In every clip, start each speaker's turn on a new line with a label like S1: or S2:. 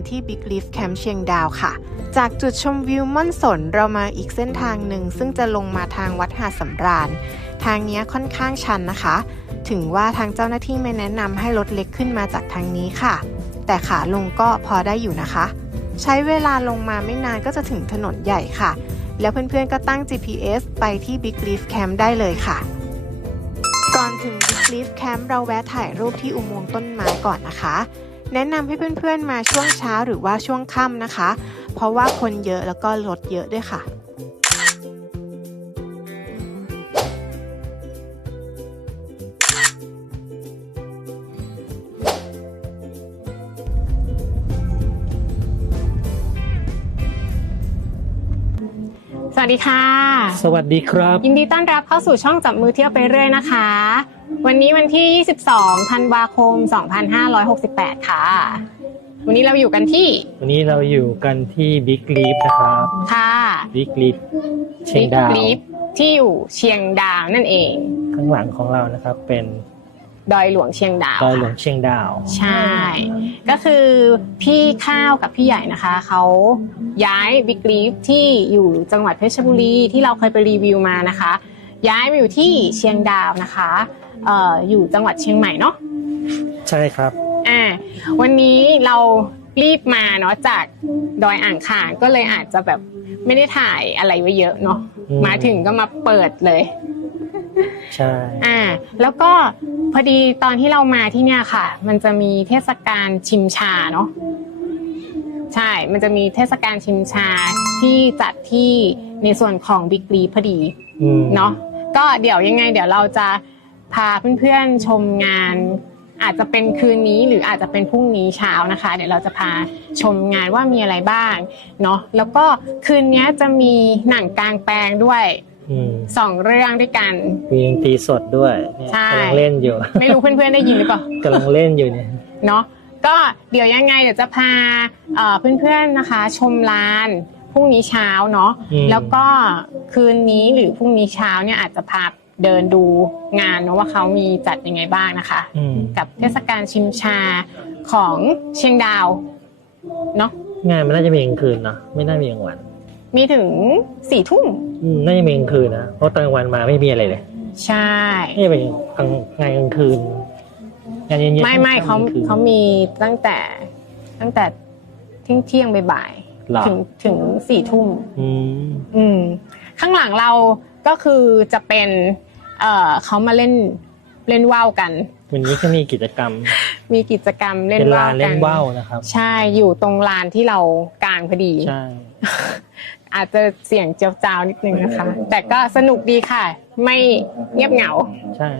S1: ท์ที่ Big Leaf Camp เชียงดาวค่ะ จากจุดชมวิวม่อนสนเรามาอีกเส้นทางหนึ่ง ซึ่งจะลงมาทางวัดหาดสำราญ ทางนี้ค่อนข้างชันนะคะ ถึงว่าทางเจ้าหน้าที่ไม่แนะนำให้รถเล็กขึ้นมาจากทางนี้ค่ะ แต่ขาลงก็พอได้อยู่นะคะ ใช้เวลาลงมาไม่นานก็จะถึงถนนใหญ่ค่ะ แล้วเพื่อนๆก็ตั้ง GPS ไปที่ Big Leaf Camp ได้เลยค่ะก่อนถึง Big Leaf Camp เราแวะถ่ายรูปที่อุโมงค์ต้นไม้ก่อนนะคะ แนะนำให้เพื่อนๆมาช่วงเช้าหรือว่าช่วงค่ำนะคะ เพราะว่าคนเยอะแล้วก็รถเยอะด้วยค่ะ
S2: สวัสดีค่ะ
S3: สวัสดีครับ
S2: ยินดีต้อนรับเข้าสู่ช่องจับมือเที่ยวไปเรื่อยนะคะ วันนี้วันที่ 22 ธันวาคม 2568 ค่ะ วันนี้เราอยู่กันที่
S3: วันนี้เราอยู่กันที่ Big Leaf นะครับ
S2: ค่ะ
S3: Big Leaf เชียงดาว
S2: Big Leaf ที่อยู่เชียงดาวนั่นเอง
S3: ข้างหลังของเรานะครับ เป็น
S2: ดอยหลวงเชียงดาว
S3: ดอยหลวงเชียงดาว
S2: ใช่ ก็คือพี่ข้าวกับพี่ใหญ่นะคะ เขาย้ายบิ๊กลีฟที่อยู่จังหวัดเพชรบุรีที่เราเคยไปรีวิวมานะคะ ย้ายมาอยู่ที่เชียงดาวนะคะเอ่ออยู่จังหวัดเชียงใหม่เนาะ
S3: ใช่ครับ
S2: อ่าวันนี้เรารีบมาเนาะจากดอยอ่างขางก็เลยอาจจะแบบไม่ได้ถ่ายอะไรไว้เยอะเนาะ
S3: อืม
S2: มาถึงก็มาเปิดเลย
S3: ใช่
S2: อ่า แล้วก็พอดีตอนที่เรามาที่เนี่ยค่ะ มันจะมีเทศกาลชิมชาเนาะใช่ มันจะมีเทศกาลชิมชาที่จัดที่ในส่วนของบิ๊กลีพอดี
S3: อืม
S2: เนาะก็เดี๋ยวยังไง เดี๋ยวเราจะ พาเพื่อนๆชมงาน อาจจะเป็นคืนนี้หรืออาจจะเป็นพรุ่งนี้เช้านะคะ เดี๋ยวเราจะพาชมงานว่ามีอะไรบ้างเนาะแล้วก็คืนนี้จะมีหนังกลางแปลงด้วย
S3: อืม
S2: สองเรื่องด้วยกัน
S3: มีดนตรีสดด้วยเนี่ย
S2: ใช่
S3: กำลังเล่นอยู่
S2: ไม่รู้เพื่อนๆได้ยินหรือเปล่า
S3: กำลังเล่นอยู่เนี่ย
S2: เนาะก็เดี๋ยวยังไงเดี๋ยวจะพาเอ่อเพื่อนๆนะคะ ชมลานพรุ่งนี้เช้าเนาะ
S3: อืม
S2: แล้วก็คืนนี้หรือพรุ่งนี้เช้าเนี่ยอาจจะพา เดินดูงานเนาะว่าเขามีจัดยังไงบ้างนะคะ
S3: อืม
S2: กับเทศกาลชิมชาของเชียงดาวเนาะ
S3: งานมันน่าจะมีกลางคืนเนาะไม่น่ามีกลางวัน
S2: มีถึงสี่ทุ่ม
S3: อืมน่าจะมีกลางคืนนะเพราะตอนกลางวันมาไม่มีอะไรเลย
S2: ใช่
S3: นี่เป็นกลางงานกลางคืนงานเย็นๆ
S2: ไม่ไม่เขา
S3: กลงคืน
S2: เขามีตั้งแต่ตั้งแต่เที่ยงเที่ยงๆบ่าย
S3: หรอ
S2: ๆถึงถึงสี่ทุ่ม
S3: อืม
S2: อืมข้างหลังเราก็คือจะเป็น เอ่อเขามาเล่นเล่นว่าวกัน
S3: วันนี้ก็มีกิจกรรม
S2: มีกิจกรรมเล่น
S3: เป็น
S2: ว่า
S3: ลา
S2: วนกั
S3: เล่
S2: น
S3: นว่าวนะครับ
S2: ใช่อยู่ตรงลานที่เรากางพอดี
S3: ใช่
S2: อาจจะเสียงเจียวจ้าวนิดนึงนะคะ แต่ก็สนุกดีค่ะ ไม่เงียบเหงา
S3: ใช่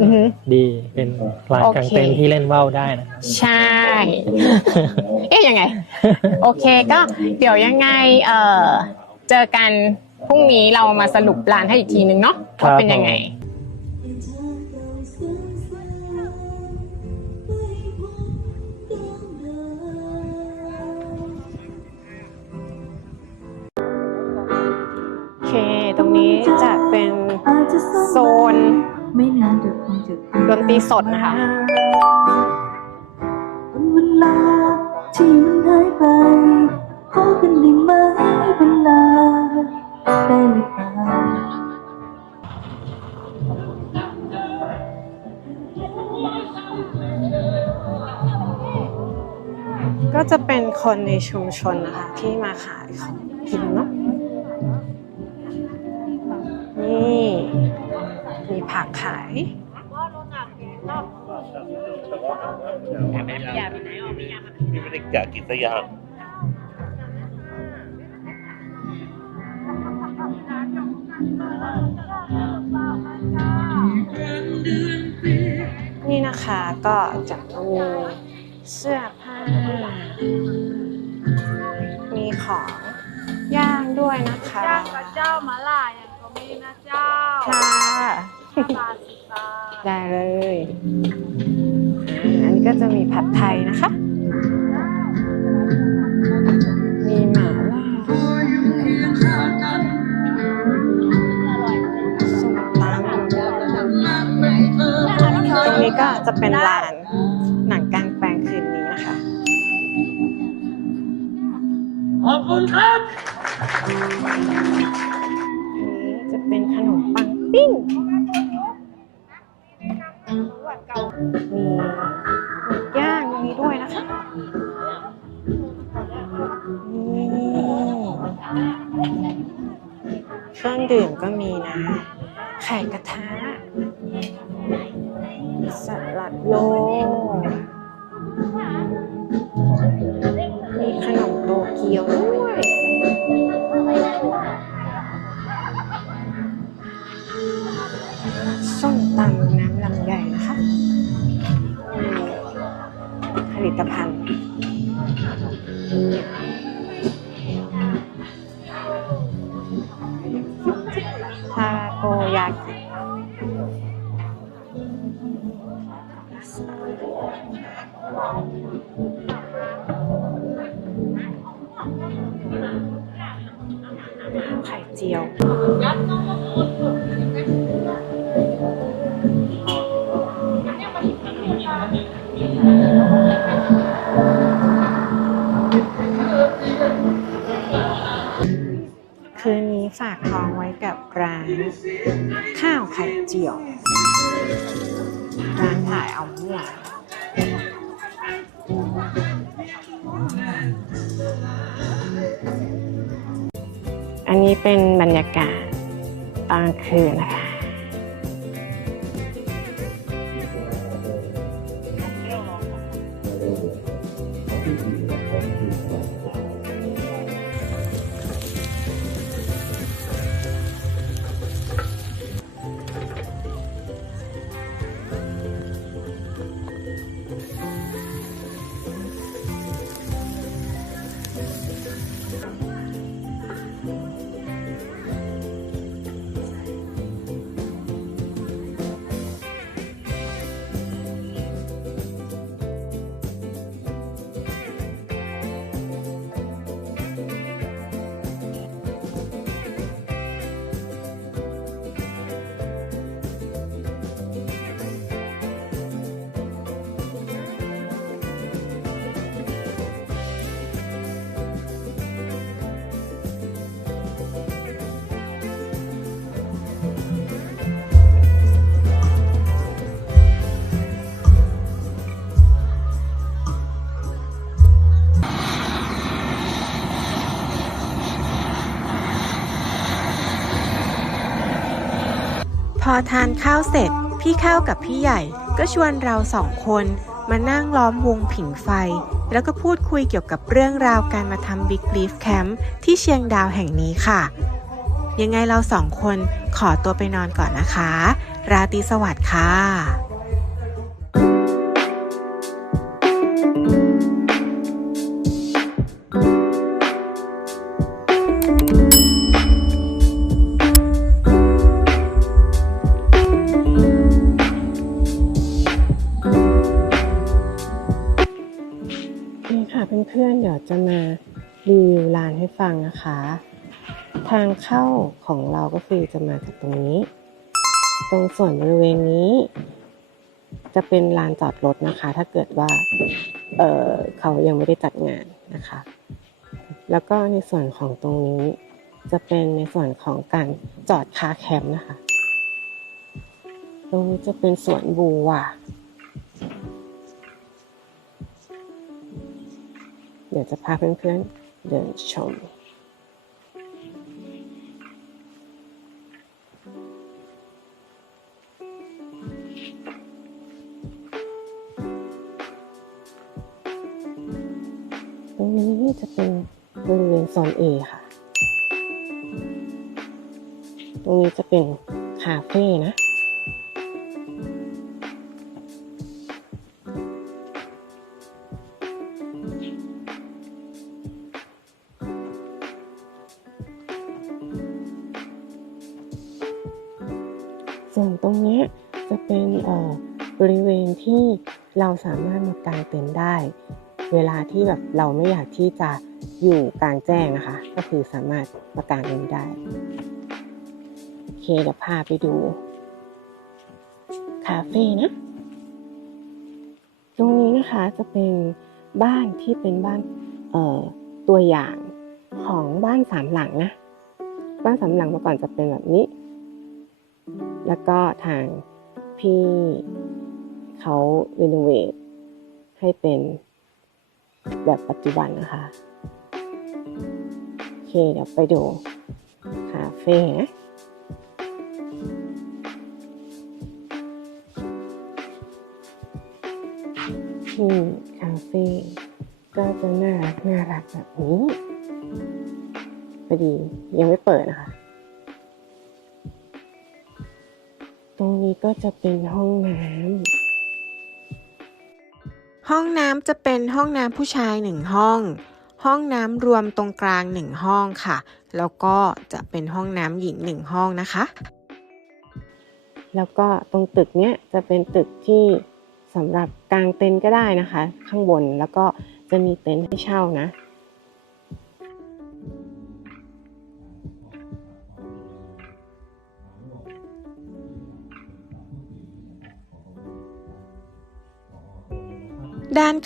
S2: อือฮึ
S3: ดีเป็นลาน
S2: โอเค
S3: กลางเต็นท์ที่เล่นว่าวได้นะครับ
S2: ใช่ เอ๊ะยังไง โอเคก็เดี๋ยวยังไง เอ่อเจอกัน พรุ่งนี้เรามาสรุปลานให้อีกทีนึงเนาะ
S3: ครับ
S2: ว่าเป็นยังไง โอเค ตรงนี้จะเป็นโซน
S4: ไม่นานเดี๋ยวคงจะ
S2: ดนตรีสดนะคะ
S4: วันเวลาที่มันหายไปขอกันได้ไหมเวลา ได้หรือเปล่า
S1: ก็จะเป็นคนในชุมชนนะคะ ที่มาขายของกินเนาะนี่มีผักขาย
S5: พี่ไม่ได้อยากกินสักอย่าง
S1: นี่นะคะก็จะมีเสื้อผ้า มีของย่างด้วยนะคะ
S6: ย่างกับเจ้ามาล่าอย่างก็มีนะเจ้า
S1: ค่ะ
S6: บาทสิบบาท
S1: ได้เลยอ่าอันนี้ก็จะมีผัดไทยนะคะ นี้ก็จะเป็นลานหนังกลางแปลงคืนนี้นะคะ
S7: คุณครับ
S8: นี้จะเป็นขนมปังปิ้งมีหมึกย่างมีด้วยนะคะนี่เครื่องดื่มก็มีนะ ไข่กระทะ สลัดโลกากท้องไว้กับร้าน ข้าวไข่เจียว ร้านถ่ายเอาม่วอันนี้เป็นบรรยากาศตอนกลางคืนนะคะ อทานข้าวเสร็จ พี่ข้าวกับพี่ใหญ่ก็ชวนเราสองคนมานั่งล้อมวงผิงไฟ แล้วก็พูดคุยเกี่ยวกับเรื่องราวการมาทำ Big Leaf Camp ที่เชียงดาวแห่งนี้ค่ะ ยังไงเราสองคนขอตัวไปนอนก่อนนะคะ ราตรีสวัสดิ์ค่ะ ฟังนะคะ ทางเข้าของเราก็คือจะมาจากตรงนี้ ตรงส่วนบริเวณนี้ จะเป็นลานจอดรถนะคะ ถ้าเกิดว่าเเขายังไม่ได้จัดงานนะคะ แล้วก็ในส่วนของตรงนี้จะเป็นในส่วนของการจอดคาร์แคมป์นะคะ ตรงนี้จะเป็นสวนบัวเดี๋ยวจะพาเพื่อนๆ เดิ ส่วนตรงนี้จะเป็นเอ่อบริเวณที่เราสามารถมากางเต็นท์ได้ เวลาที่แบบเราไม่อยากที่จะอยู่กลางแจ้งนะคะ ก็คือสามารถมากางเตรงนี้ได้โอเคเดี๋ยวพาไปดูคาเฟ่นะตรงนี้นะคะจะเป็นบ้านที่เป็นบ้านเอ่อตัวอย่างของบ้านสามหลังนะ บ้านสามหลังเมื่อก่อนจะเป็นแบบนี้ แล้วก็ทางพี่เขารีโนเวทให้เป็นแบบปัจจุบันนะคะ โอเคเดี๋ยวไปดูคาเฟ่นะนี่คาเฟ่ก็จะน่ารักน่ารักแบบนี้พอดี จะเป็นห้องน้ำ
S1: ห้องน้ำจะเป็นห้องน้ำผู้ชายหนึ่งห้อง ห้องน้ำรวมตรงกลางหนึ่งห้องค่ะ แล้วก็จะเป็นห้องน้ำหญิงหนึ่งห้องนะคะ
S8: แล้วก็ตรงตึกเนี้ยจะเป็นตึกที่สำหรับกางเต็นท์ก็ได้นะคะ ข้างบนแล้วก็จะมีเต็นท์ให้เช่านะ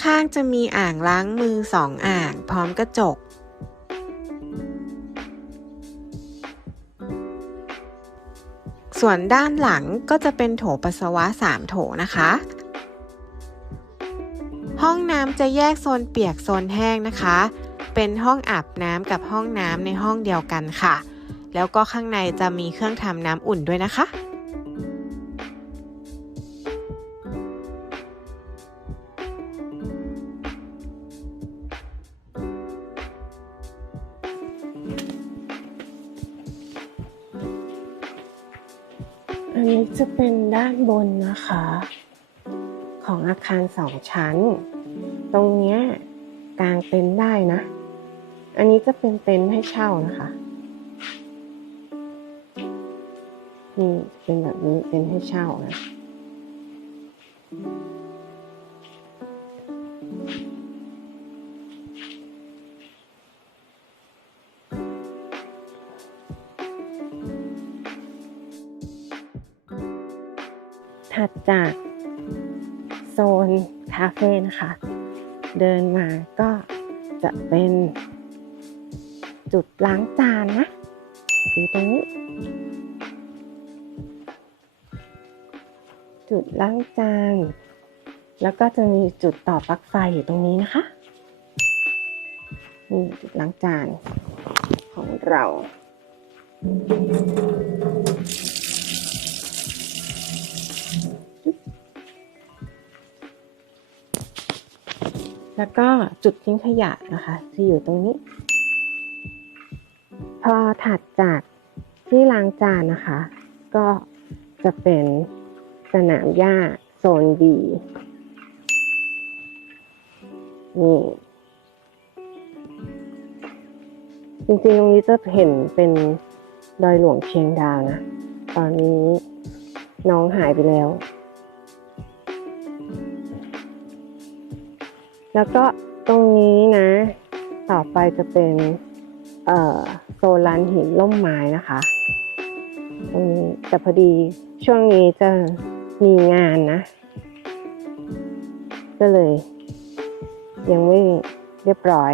S1: ข้างจะมีอ่างล้างมือสองอ่างพร้อมกระจก ส่วนด้านหลังก็จะเป็นโถปัสสาวะ3โถนะคะ ห้องน้ำจะแยกโซนเปียกโซนแห้งนะคะ เป็นห้องอาบน้ำกับห้องน้ำในห้องเดียวกันค่ะ แล้วก็ข้างในจะมีเครื่องทำน้ำอุ่นด้วยนะคะ
S8: เป็นด้านบนนะคะ ของอาคารสองชั้น ตรงเนี้ยกางเต็นท์ได้นะ อันนี้จะเป็นเต็นท์ให้เช่านะคะนี่จะเป็นแบบนี้เต็นท์ให้เช่านะ ถัดจากโซนคาเฟ่นะคะ เดินมาก็จะเป็นจุดล้างจานนะอยู่ตรงนี้ จุดล้างจาน แล้วก็จะมีจุดต่อปลั๊กไฟอยู่ตรงนี้นะคะนี่จุดล้างจานของเรา แล้วก็จุดทิ้งขยะนะคะที่อยู่ตรงนี้ พอถัดจากที่ล้างจานนะคะ ก็จะเป็นสนามหญ้าโซน B นี่จริงๆตรงนี้จะเห็นเป็นดอยหลวงเชียงดาวนะ ตอนนี้น้องหายไปแล้ว แล้วก็ตรงนี้นะ ต่อไปจะเป็นโซนลานหินล่มไม้นะคะตรงนี้แต่พอดีช่วงนี้จะมีงานนะ ก็เลย ยังไม่เรียบร้อย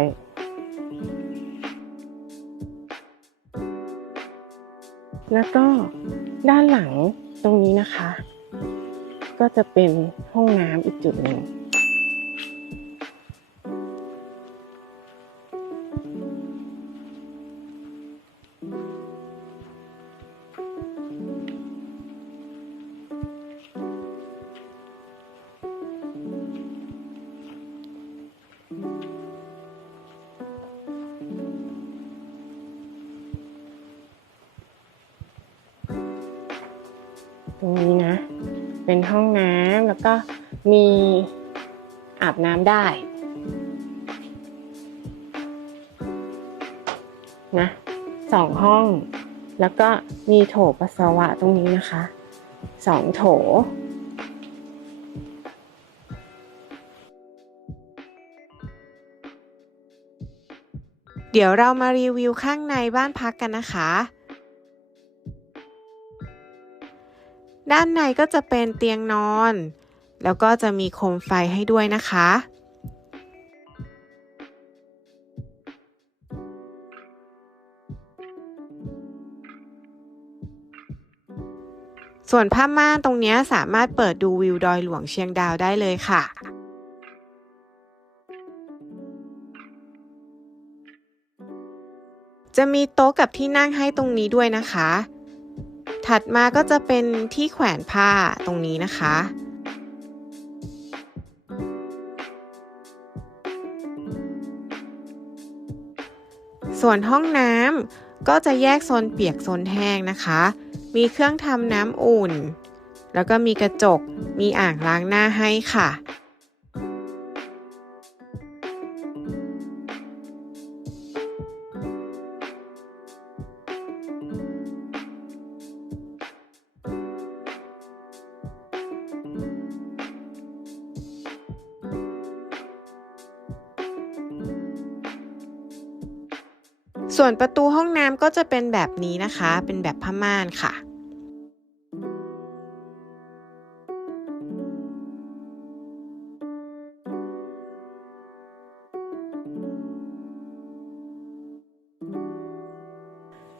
S8: แล้วก็ด้านหลังตรงนี้นะคะ ก็จะเป็นห้องน้ำอีกจุดหนึ่ง รงนี้นะ เป็นห้องน้ำแล้วก็มีอาบน้ำได้นะสองห้อง แล้วก็มีโถปัสสาวะตรงนี้นะคะสองโถ
S1: เดี๋ยวเรามารีวิวข้างในบ้านพักกันนะคะ ด้านในก็จะเป็นเตียงนอน แล้วก็จะมีโคมไฟให้ด้วยนะคะ ส่วนผ้าม่านตรงนี้สามารถเปิดดูวิวดอยหลวงเชียงดาวได้เลยค่ะจะมีโต๊ะกับที่นั่งให้ตรงนี้ด้วยนะคะ ถัดมาก็จะเป็นที่แขวนผ้าตรงนี้นะคะ ส่วนห้องน้ำก็จะแยกโซนเปียกโซนแห้งนะคะ มีเครื่องทำน้ำอุ่น แล้วก็มีกระจก มีอ่างล้างหน้าให้ค่ะ ส่วนประตูห้องน้ำก็จะเป็นแบบนี้นะคะ เป็นแบบผ้าม่านค่ะ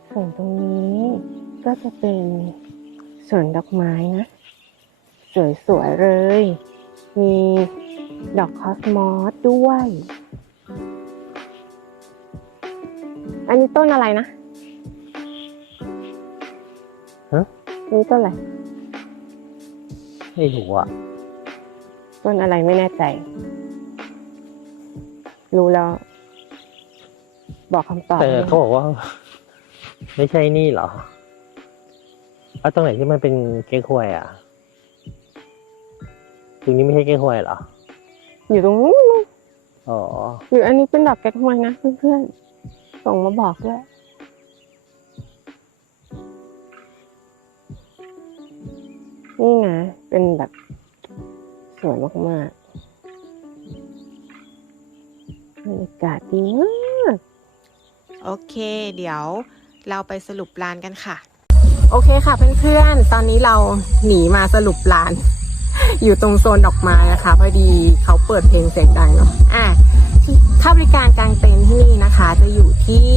S8: ส่วนตรงนี้ก็จะเป็นสวนดอกไม้นะ สวยๆเลย มีดอกคอสมอสด้วย นนี้ต้นอะไรนะ
S3: ฮะ
S8: อันนี้ต้นอะไร
S3: ไม่รู้อะ
S8: ต้นอะไรไม่แน่ใจ รู้แล้ว บอกคำตอบ
S3: แต่
S8: ให้
S3: เขาบอกว่า ไม่ใช่นี่เหรอเอาตรงไหนที่มันเป็นเก๊กฮวยอะ ตรงนี้ไม่ใช่เก๊กฮวยเหรอ
S8: อยู่ตรงนู้น
S3: อ๋อ
S8: หรืออันนี้เป็นดอกแก๊กฮวยนะเพื่อนๆ ส่งมาบอกด้วย นี่นะ เป็นแบบสวยมากๆบรรยากาศดีมาก
S1: โอเค เดี๋ยวเราไปสรุปลานกันค่ะ
S8: โอเคค่ะเพื่อนๆ ตอนนี้เราหนีมาสรุปร้าน อยู่ตรงโซนดอกไม้นะคะ พอดีเขาเปิดเพลงเสียงดังเนาะอะที่ ค่าบริการกลางเต็นท์ที่นี่นะคะ จะอยู่ที่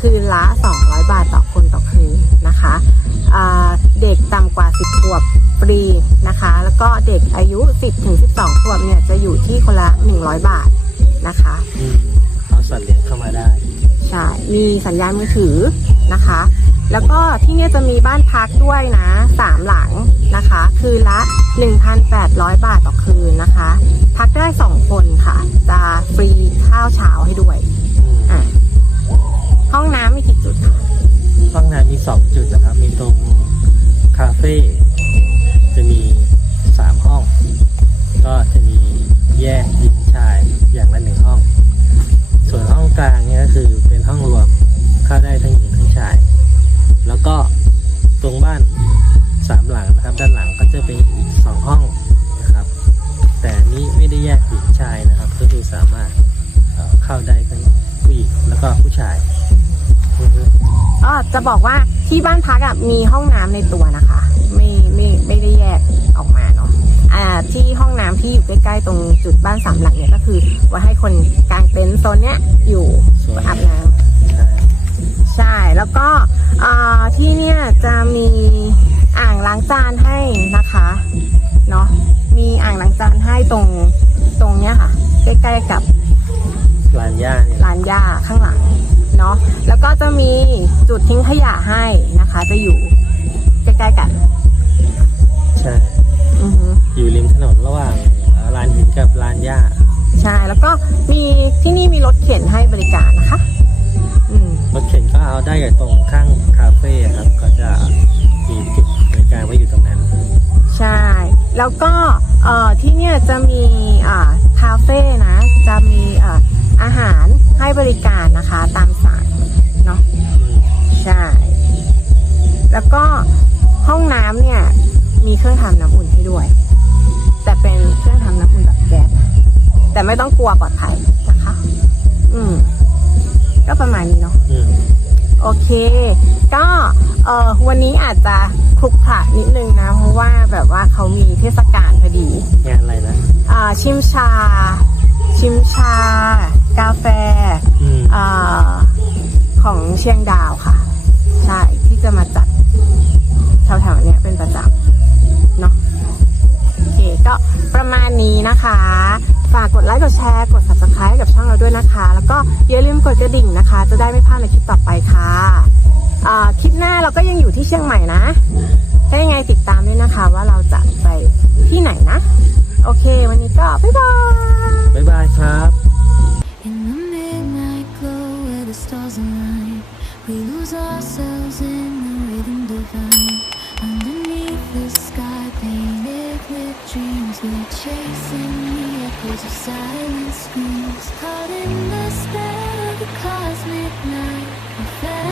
S8: คืนละ 200 บาทต่อคนต่อคืนนะคะอ่าเด็กต่ำกว่า 10 ขวบฟรีนะคะ แล้วก็เด็กอายุ 10 ถึง 12 ขวบเนี่ยจะอยู่ที่คนละ 100 บาทนะคะ
S3: อืมเอาสัตว์เลี้ยงเข้ามาได้
S8: ใช่ มีสัญญาณมือถือนะคะ แล้วก็ที่เนี่ยจะมีบ้านพักด้วยนะสามหลังนะคะ คืนละ 1,800 บาทต่อคืนนะคะ พักได้สองคนค่ะ จะฟรีข้าวเช้าให้ด้วยอะห้องน้ำมีกี่จุดคะ
S3: ห้องน้ำมีสองจุดนะครับ มีตรงคาเฟ่จะมีสามห้อง จะบอกว่า
S8: ที่บ้านพักอะมีห้องน้ำในตัวนะคะ ไม่ไม่ไม่ได้แยกออกมาเนาะอ่าที่ห้องน้ำที่อยู่ใกล้ๆตรงจุดบ้านสามหลังเนี่ยก็คือไว้ให้คนกางเต็นท์โซนเนี้ยอยู่
S3: สวย
S8: อาบน้ำ
S3: ใช่
S8: ใช่แล้วก็อ่าที่เนี่ยจะมีอ่างล้างจานให้นะคะเนาะมีอ่างล้างจานให้ตรงตรงเนี้ยค่ะ ใกล้ๆกับ
S3: ลานหญ้าเนี่ย
S8: ลานหญ้าข้างหลัง เนาะแล้วก็จะมีจุดทิ้งขยะให้นะคะ จะอยู่ใกล้ๆกัน
S3: ใช่
S8: อือฮึ
S3: อยู่ริมถนนระหว่างเอ่อลานหินกับลานหญ้า
S8: ใช่แล้วก็มีที่นี่มีรถเข็นให้บริการนะคะ อืม
S3: รถเข็นก็เอาได้กับตรงข้างคาเฟ่ครับ ก็จะมีจุดบริการไว้อยู่ตรงนั้น
S8: ใช่ แล้วก็เอ่อที่เนี่ยจะมีอ่าคาเฟ่นะ จะมีอ่าอ ไม่ต้องกลัวปลอดภัยนะคะ อืม ก็ประมาณนี้เนาะ
S3: อืม
S8: โอเค ก็เอ่อวันนี้อาจจะคลุกคลักนิดนึงนะ เพราะว่าแบบว่าเขามีเทศกาลพอดี
S3: งานอะไรนะ
S8: อ่าชิมชา ชิมชา กาแฟ
S3: อ่า
S8: ของเชียงดาวค่ะ ใช่ ที่จะมาจัดแถวๆเนี้เป็นประจำเนาะโอเค
S9: ก็ประมาณนี้นะคะ ลค์กดแชร์กด subscribe ให้กับช่องเราด้วยนะคะ แล้วก็อย่าลืมกดกระดิ่งนะคะ จะได้ไม่พลาดในคลิปต่อไปค่ะอ่าคลิปหน้าเราก็ยังอยู่ที่เชียงใหม่นะถ้ายังไงติดตามด้วยนะคะว่าเราจะไปที่ไหนนะ โอเค วันนี้ก็บ๊ายบาย
S3: บ๊ายบายครับ
S10: In the midnight glow where the stars align, we lose ourselves in the rhythm divine. Underneath the sky painted with dreams, we're chasing Waves of silence screams caught in the spell of the cosmic night.